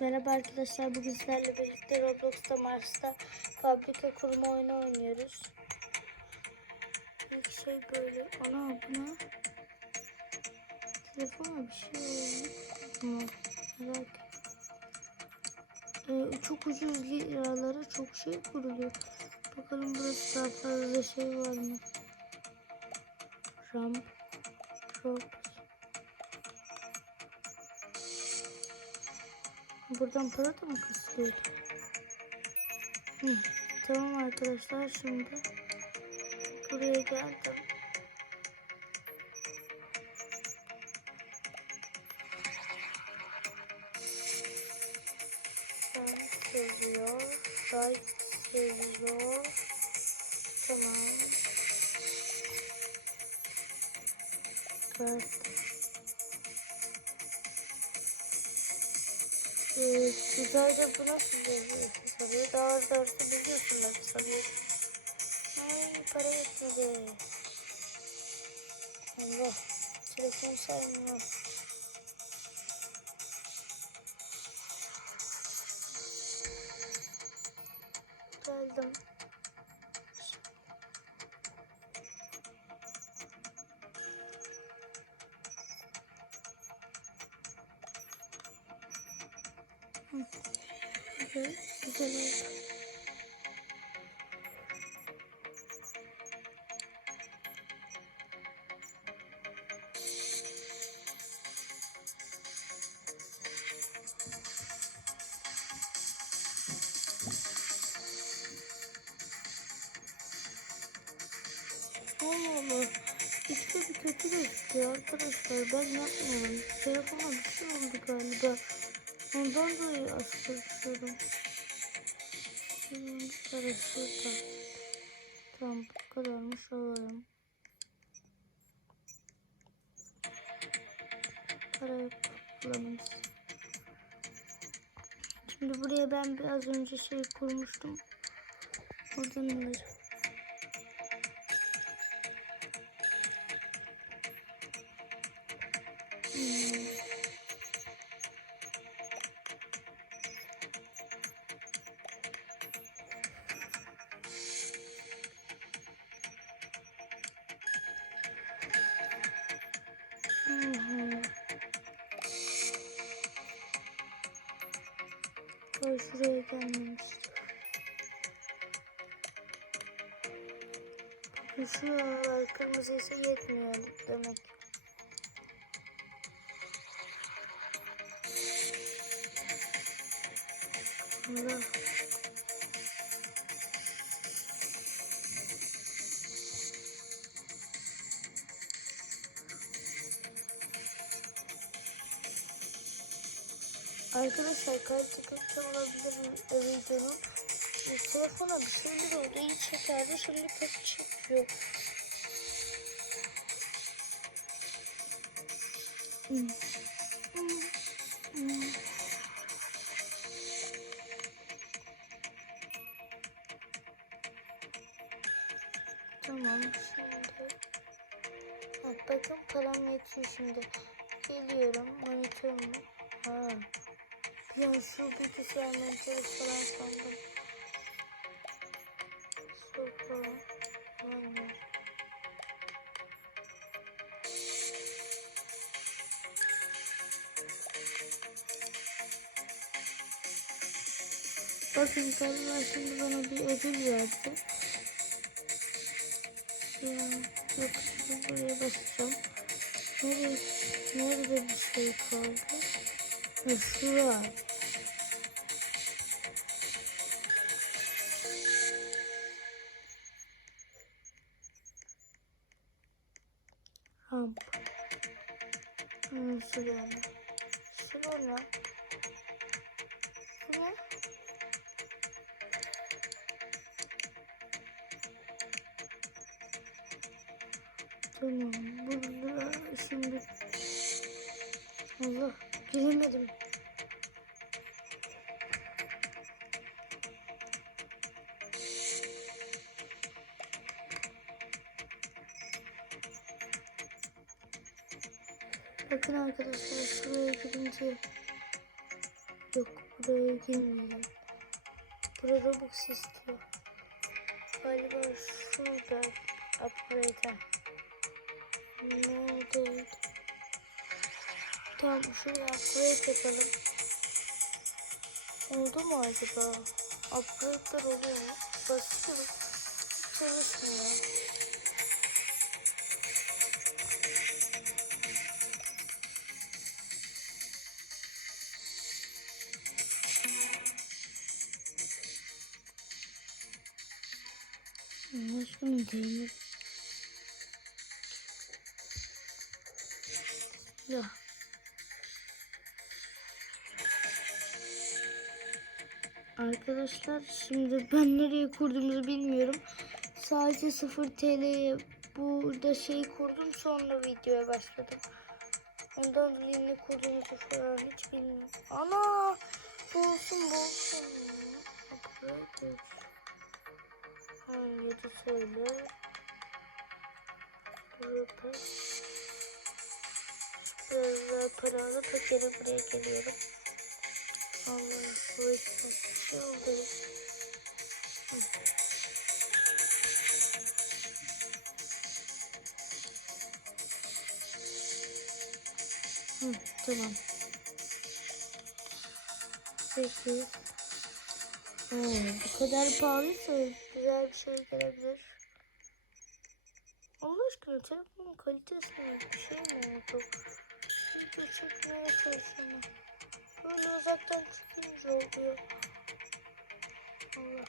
Merhaba arkadaşlar. Bugün sizlerle birlikte Roblox'ta Mars'ta fabrika kurma oyunu oynuyoruz. İlk şey böyle. Ana bu ne? Telefona bir şey? Merak ee, çok ucuz liralara çok şey kuruluyor. Bakalım burada daha fazla şey var mı? Ramp. Roblox. Buradan para da mı kısılıyor? Hı, tamam arkadaşlar şimdi buraya geldim. Ben seviyor. Like seviyor. Tamam. Evet. Güzelce bu nasıl bir sarıyor? Daha doğrusu biliyorsun nasıl sarıyor. Ay para yetmedi. Allah. Telefon saymıyor. Geldim. Güzel, güzel oldu. Allah bir kötü arkadaşlar. Ben yapmıyorum. Telefona bir şey oldu galiba. Ondan dolayı açtırıyorum. Şimdi para şurada. Tamam bu kadarmış alalım. Para yok. Bulamayız. Şimdi buraya ben biraz önce şey kurmuştum. Oradan alacağım. Koy şuraya gelmemiş. Bakın şu aralar kırmızıysa yetmiyor demek. Allah. Arkadaşlar kalite kötü olabilir videonun? Telefona bir şeyler oldu iyi çekerdi şimdi kötü çekiyor. Hmm. Hmm. Hmm. Tamam şimdi. Ha, bakın param yetiyor şimdi. Geliyorum monitör mü? Ha. An şu bilgisayar monitörü falan sandım. Sopa. Aynen. Bakın galiba şimdi bana bir ödül verdi. Ya, yok şimdi buraya basacağım. Nereye, nerede bir şey kaldı? Şura. Şuraya mı? Şuraya. Tamam. Burada şimdi Allah giremedim. Bakın arkadaşlar şuraya girince yok Buraya girmeyeceğim. Burada Robux istiyor. Galiba şurada upgrade'e. Nerede? Tamam şuraya upgrade yapalım. Oldu mu acaba? Upgrade'ler oluyor mu? Basıyorum. Çalışmıyor. Aşkına değil. Ya. Arkadaşlar şimdi ben nereye kurduğumuzu bilmiyorum. Sadece 0 TL'ye burada şey kurdum sonra videoya başladım. Ondan ne kurduğumuzu falan hiç bilmiyorum. Ana! Bulsun bulsun. Upgrade. Hangi söyle. Burada. Biraz para alıp geri buraya geliyorum. Allah bu işte şey oldu. Hı, tamam. Peki. Bu kadar pahalıysa güzel bir şey gelebilir. Allah aşkına telefonun kalitesine bir şey mi oldu? Video çekmeye çalışıyorum. Böyle uzaktan çıkınca oluyor. Allah.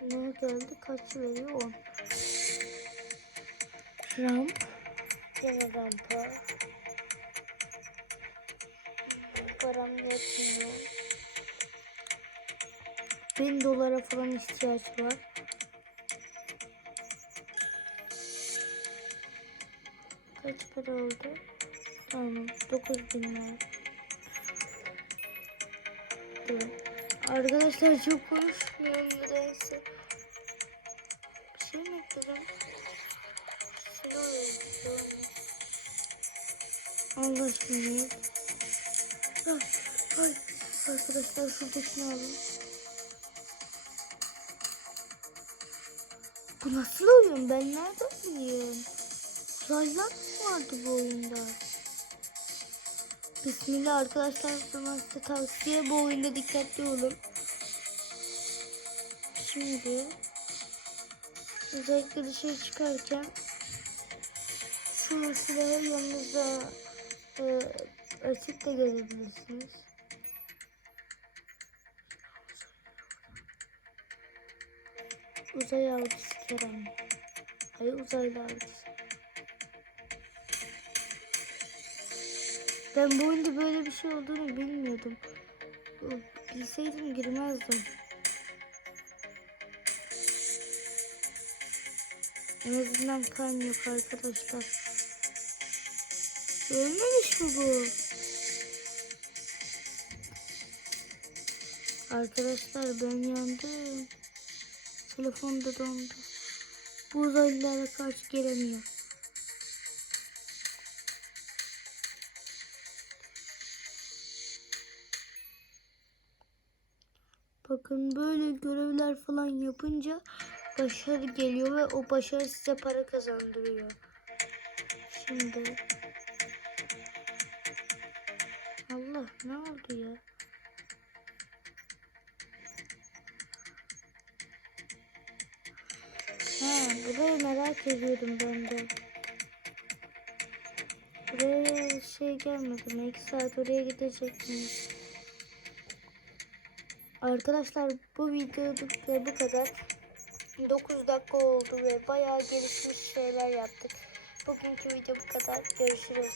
Ne geldi? Kaç veriyor? 10. Ramp. Yine rampa. Param yetmiyor. 1000 dolara falan ihtiyaç var. Kaç para oldu? Tamam 9000 lira. Dur. Arkadaşlar çok konuşmuyorum nedense. Bir şey mi ekledim? Siliyorum. Allah aşkına. Ay, ay. Arkadaşlar şuradakini alın. Bu nasıl oyun? Ben nereden bileyim? Uzaylılar mı vardı bu oyunda? Bismillah arkadaşlar zaman size tavsiye bu oyunda dikkatli olun. Şimdi özellikle dışarı çıkarken şu silahı yanınızda e, açıp da görebilirsiniz. Uzay avcısı Kerem. Hayır uzaylı avcısı. Ben bu oyunda böyle bir şey olduğunu bilmiyordum. Bilseydim girmezdim. En azından kan yok arkadaşlar. Ölmemiş mi bu? Arkadaşlar ben yandım. Telefon da dondu. Bu uzaylılara karşı gelemiyor. Bakın böyle görevler falan yapınca başarı geliyor ve o başarı size para kazandırıyor. Şimdi Allah ne oldu ya? Burayı merak ediyordum ben de. Buraya şey gelmedi mi? 2 saat oraya gidecek miyiz? Arkadaşlar bu videoluk da bu kadar. 9 dakika oldu ve bayağı gelişmiş şeyler yaptık. Bugünkü video bu kadar. Görüşürüz.